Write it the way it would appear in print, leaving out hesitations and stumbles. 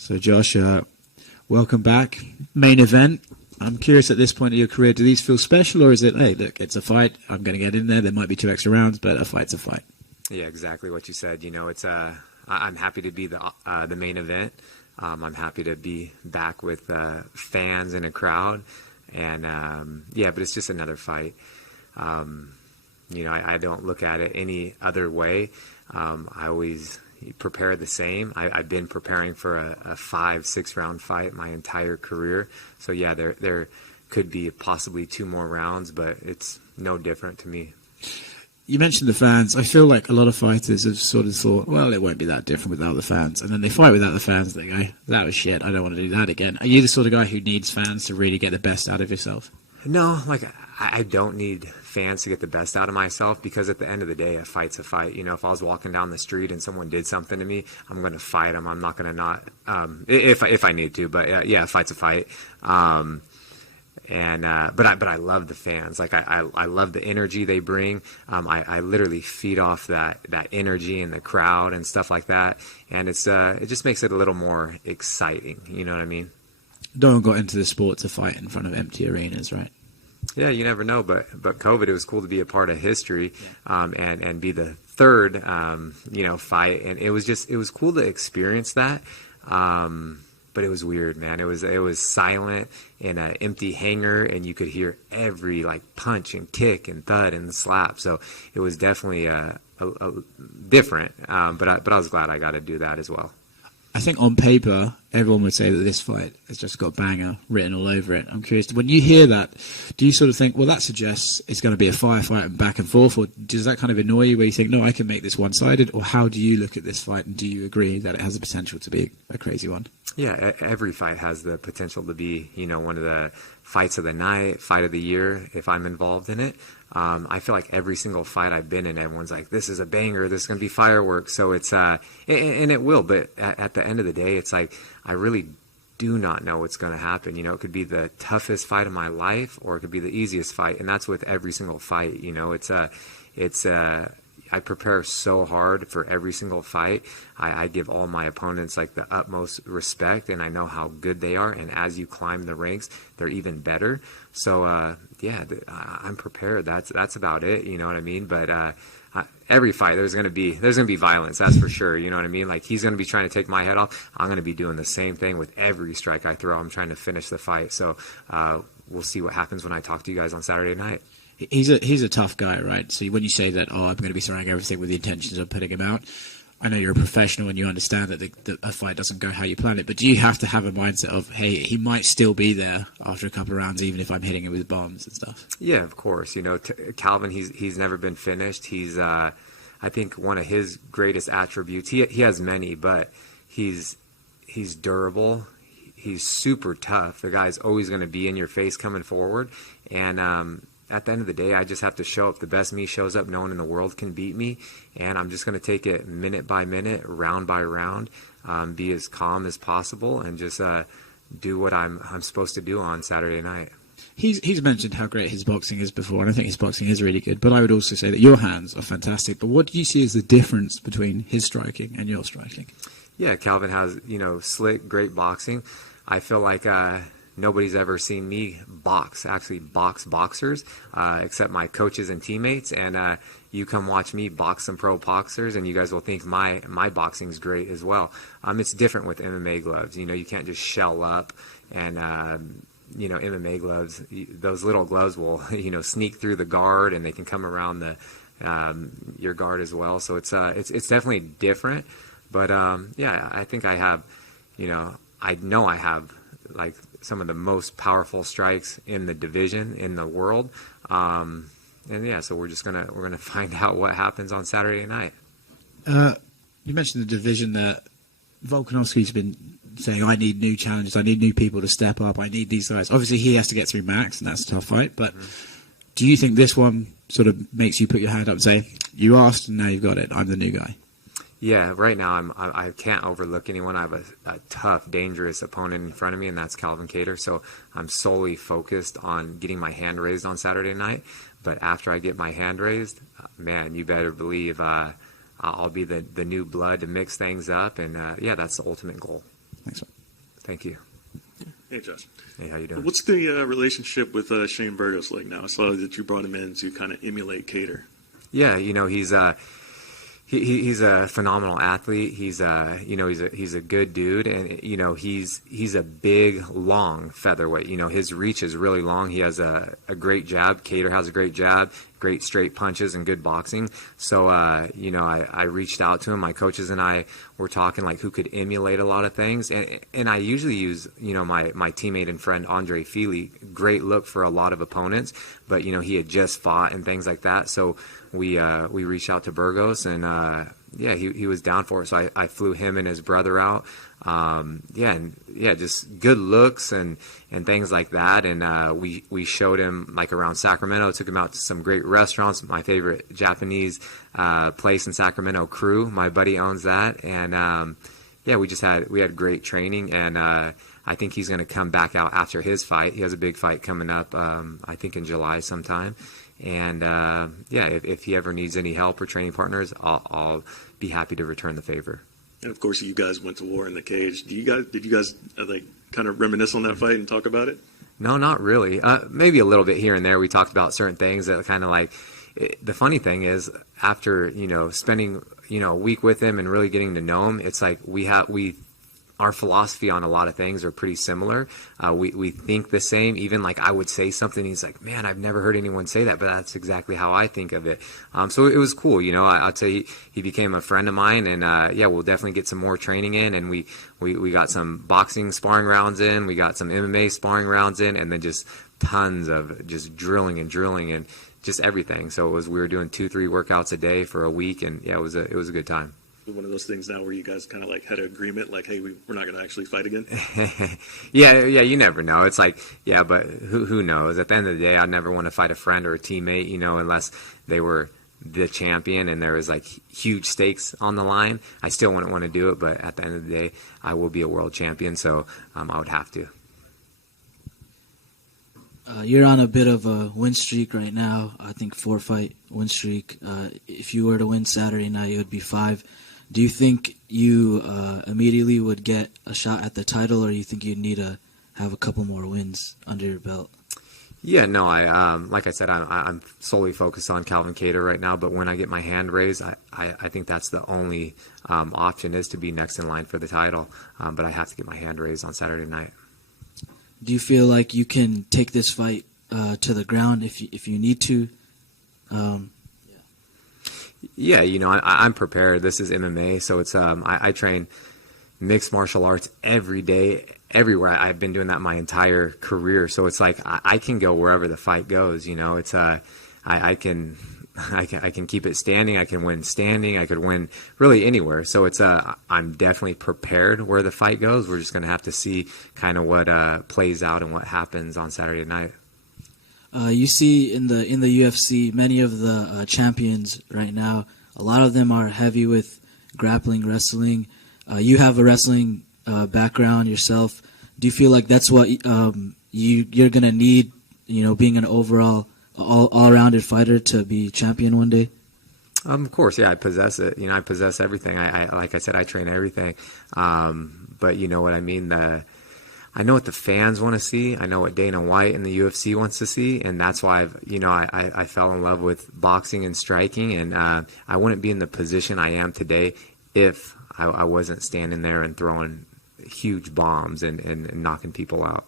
So Josh, welcome back. Main event. I'm curious at this point of your career, do these feel special, or is it, hey, look, it's a fight, I'm going to get in there, there might be 2 extra rounds, but a fight's a fight? Yeah, exactly what you said. You know, it's I'm happy to be the main event. I'm happy to be back with fans in a crowd, and yeah, but it's just another fight. You know, I don't look at it any other way. I always prepare the same. I've been preparing for a 5-6 round fight my entire career. So yeah, there could be possibly 2 more rounds, but it's no different to me. You mentioned the fans. I feel like a lot of fighters have sort of thought, well, it won't be that different without the fans. And then they fight without the fans. They go, that was shit. I don't want to do that again. Are you the sort of guy who needs fans to really get the best out of yourself? No, like I don't need fans to get the best out of myself, because at the end of the day, a fight's a fight. You know, if I was walking down the street and someone did something to me, I'm going to fight them. I'm not going to not, if I need to, but yeah, a fight's a fight. But I love the fans. Like I love the energy they bring. I literally feed off that energy in the crowd and stuff like that. And it just makes it a little more exciting. You know what I mean? No one got into the sport to fight in front of empty arenas, right? Yeah, you never know. But COVID, it was cool to be a part of history, and be the third, fight. And it was cool to experience that. But it was weird, man. It was silent in an empty hangar, and you could hear every punch and kick and thud and slap. So it was definitely a different. But I was glad I got to do that as well. I think on paper, everyone would say that this fight has just got banger written all over it. I'm curious, when you hear that, do you sort of think, well, that suggests it's going to be a firefight and back and forth, or does that kind of annoy you where you think, no, I can make this one-sided, or how do you look at this fight, and do you agree that it has the potential to be a crazy one? Yeah, every fight has the potential to be, one of the fights of the night, fight of the year, if I'm involved in it. I feel like every single fight I've been in, everyone's like, this is a banger, this is going to be fireworks. So it's, and it will, but at the end of the day, it's like, I really do not know what's going to happen. It could be the toughest fight of my life, or it could be the easiest fight. And that's with every single fight. I prepare so hard for every single fight. I give all my opponents the utmost respect, and I know how good they are. And as you climb the ranks, they're even better. So yeah, I'm prepared. That's about it. You know what I mean? But every fight there's gonna be violence. That's for sure. You know what I mean? Like, he's gonna be trying to take my head off. I'm gonna be doing the same thing with every strike I throw. I'm trying to finish the fight. So we'll see what happens when I talk to you guys on Saturday night. He's a tough guy, right? So when you say that, I'm going to be throwing everything with the intentions of putting him out, I know you're a professional and you understand that a fight doesn't go how you plan it, but do you have to have a mindset of, hey, he might still be there after a couple of rounds, even if I'm hitting him with bombs and stuff? Yeah, of course. Calvin, he's never been finished. He's, I think one of his greatest attributes, he has many, but he's durable. He's super tough. The guy's always going to be in your face coming forward. And, at the end of the day, I just have to show up. The best me shows up. No one in the world can beat me. And I'm just going to take it minute by minute, round by round, be as calm as possible, and just do what I'm supposed to do on Saturday night. He's mentioned how great his boxing is before, and I think his boxing is really good. But I would also say that your hands are fantastic. But what do you see as the difference between his striking and your striking? Yeah, Calvin has, slick, great boxing. I feel like nobody's ever seen me box boxers, except my coaches and teammates. And you come watch me box some pro boxers, and you guys will think my boxing's great as well. It's different with MMA gloves. You can't just shell up, and MMA gloves, those little gloves will sneak through the guard, and they can come around your guard as well. So it's definitely different. But yeah, I think I have, I know I have some of the most powerful strikes in the division in the world, and yeah, so we're gonna find out what happens on Saturday night. You mentioned the division that Volkanovski's been saying, I need new challenges, I need new people to step up, I need these guys. Obviously, he has to get through Max, and that's a tough fight. But do you think this one sort of makes you put your hand up and say, you asked, and now you've got it, I'm the new guy? Yeah, right now I can't overlook anyone. I have a tough, dangerous opponent in front of me, and that's Calvin Kattar. So I'm solely focused on getting my hand raised on Saturday night. But after I get my hand raised, man, you better believe I'll be the new blood to mix things up. And yeah, that's the ultimate goal. Thanks, man. Thank you. Hey, Josh. Hey, how you doing? What's the relationship with Shane Burgos like now? I saw that you brought him in to kind of emulate Kattar. Yeah, he's a phenomenal athlete. He's a good dude, and he's a big, long featherweight. His reach is really long. He has a great jab. Kattar has a great jab, great straight punches, and good boxing. So I reached out to him. My coaches and I were talking like who could emulate a lot of things, and I usually use my teammate and friend Andre Feely. Great look for a lot of opponents, but he had just fought and things like that. So we reached out to Burgos, and he was down for it. So I flew him and his brother out. Just good looks and things like that. And we showed him like around Sacramento, took him out to some great restaurants. My favorite Japanese place in Sacramento, Crew. My buddy owns that. And we had great training, and I think he's going to come back out after his fight. He has a big fight coming up, I think in July sometime. And if he ever needs any help or training partners, I'll be happy to return the favor. And of course, you guys went to war in the cage. Did you guys like kind of reminisce on that fight and talk about it? No, not really. Maybe a little bit here and there. We talked about certain things that kind of like. The funny thing is, after spending a week with him and really getting to know him, it's like our philosophy on a lot of things are pretty similar. We think the same. Even like I would say something, he's like, "Man, I've never heard anyone say that," but that's exactly how I think of it. So it was cool. I'll tell you, he became a friend of mine, and we'll definitely get some more training in, and we got some boxing sparring rounds in, we got some MMA sparring rounds in, and then just tons of just drilling and just everything. So we were doing 2-3 workouts a day for a week, and it was a good time. One of those things now where you guys kind of like had an agreement, like, hey, we're not going to actually fight again? Yeah, you never know. It's like, but who knows? At the end of the day, I'd never want to fight a friend or a teammate, unless they were the champion and there was like huge stakes on the line. I still wouldn't want to do it, but at the end of the day, I will be a world champion, so I would have to. You're on a bit of a win streak right now. I think 4-fight win streak. If you were to win Saturday night, it would be 5. Do you think you immediately would get a shot at the title, or do you think you'd need to have a couple more wins under your belt? Yeah, no, like I said, I'm solely focused on Calvin Kattar right now, but when I get my hand raised, I think that's the only option is to be next in line for the title, but I have to get my hand raised on Saturday night. Do you feel like you can take this fight to the ground if you need to? Yeah, I'm prepared. This is MMA, so it's I train mixed martial arts every day, everywhere. I've been doing that my entire career, so it's like I can go wherever the fight goes. It's I can keep it standing. I can win standing. I could win really anywhere. So it's I'm definitely prepared where the fight goes. We're just going to have to see kind of what plays out and what happens on Saturday night. You see in the UFC, many of the champions right now, a lot of them are heavy with grappling, wrestling. You have a wrestling background yourself. Do you feel like that's what you're going to need, being an overall all-rounded fighter to be champion one day? Of course, yeah, I possess it. I possess everything. I like I said, I train everything. But you know what I mean? I know what the fans want to see. I know what Dana White and the UFC wants to see, and that's why I fell in love with boxing and striking, and I wouldn't be in the position I am today if I wasn't standing there and throwing huge bombs and knocking people out.